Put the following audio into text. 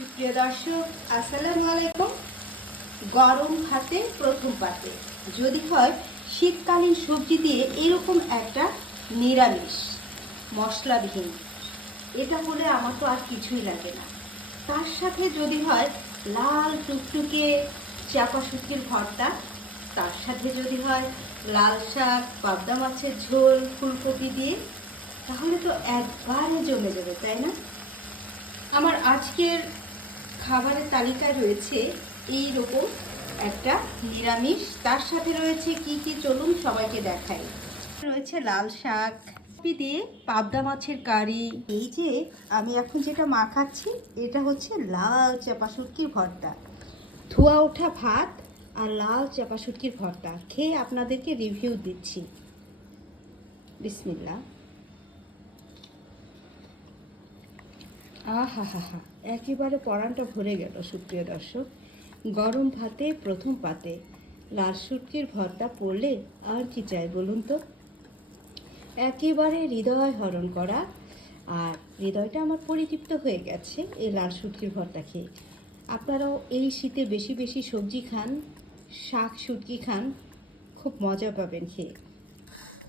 সুপ্রিয় দর্শক, আসসালামু আলাইকুম। গরম ভাতে প্রথম পাতে যদি হয় শীতকালীন সবজি দিয়ে এরকম একটা নিরামিষ মশলাবিহীন, এটা হলে আমার তো আর কিছুই লাগে না। তার সাথে যদি হয় লাল টুকটুকে চাপা শুটকির ভর্তা, তার সাথে যদি হয় লাল শাক, পাবদা মাছের ঝোল ফুলকপি দিয়ে, তাহলে তো একবারে জমে যাবে, তাই না? আমার আজকের খাবারের তালিকায় রয়েছে এই রকম একটা নিরামিষ, তার সাথে রয়েছে কি কি চলুন সবাইকে দেখাই। রয়েছে লাল শাক দিয়ে পাবদা মাছের কারি। এই যে আমি এখন যেটা মাখাচ্ছি এটা হচ্ছে লাল চাপা শুটকির ভর্তা, ধোয়া ওঠা ভাত আর লাল চাপা শুটকির ভর্তা খেয়ে আপনাদেরকে রিভিউ দিচ্ছি। বিসমিল্লাহ। আহা হা হা, একেবারে পরানটা ভরে গেল সুপ্রিয় দর্শক। গরম ভাতে প্রথম পাতে লাল শুটকির ভর্তা পড়লে আর কি চাই বলুন তো। একেবারে হৃদয় হরণ করা, আর হৃদয়টা আমার পরিতৃপ্ত হয়ে গেছে এই লাল শুটকির ভর্তা খেয়ে। আপনারাও এই শীতে বেশি বেশি সবজি খান, শাক শুটকি খান, খুব মজা পাবেন খেয়ে।